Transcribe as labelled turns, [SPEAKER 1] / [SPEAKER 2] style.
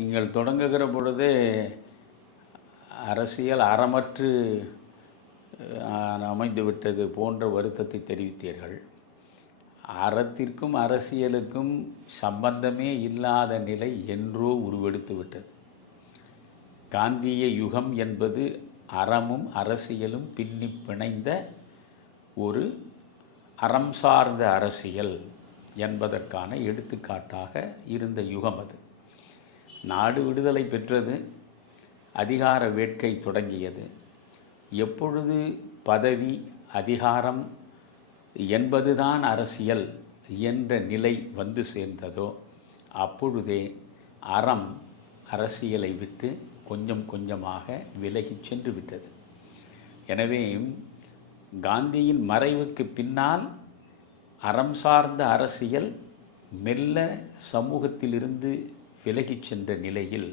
[SPEAKER 1] நீங்கள் தொடங்குகிற பொழுதே அரசியல் அறமற்று அமைந்துவிட்டது போன்ற வருத்தத்தை தெரிவித்தீர்கள். அறத்திற்கும் அரசியலுக்கும் சம்பந்தமே இல்லாத நிலை என்றோ உருவெடுத்து விட்டது. காந்திய யுகம் என்பது அறமும் அரசியலும் பின்னி பிணைந்த ஒரு அறம் சார்ந்த அரசியல் என்பதற்கான எடுத்துக்காட்டாக இருந்த யுகம் அது. நாடு விடுதலை பெற்றது அதிகார வேட்கை தொடங்கியது. எப்பொழுது பதவி அதிகாரம் என்பதுதான் அரசியல் என்ற நிலை வந்து சேர்ந்ததோ அப்பொழுதே அறம் அரசியலை விட்டு கொஞ்சம் கொஞ்சமாக விலகிச் சென்று விட்டது. எனவே காந்தியின் மறைவுக்கு பின்னால் அறம் சார்ந்த அரசியல் மெல்ல சமூகத்திலிருந்து விலகிச் சென்ற நிலையில்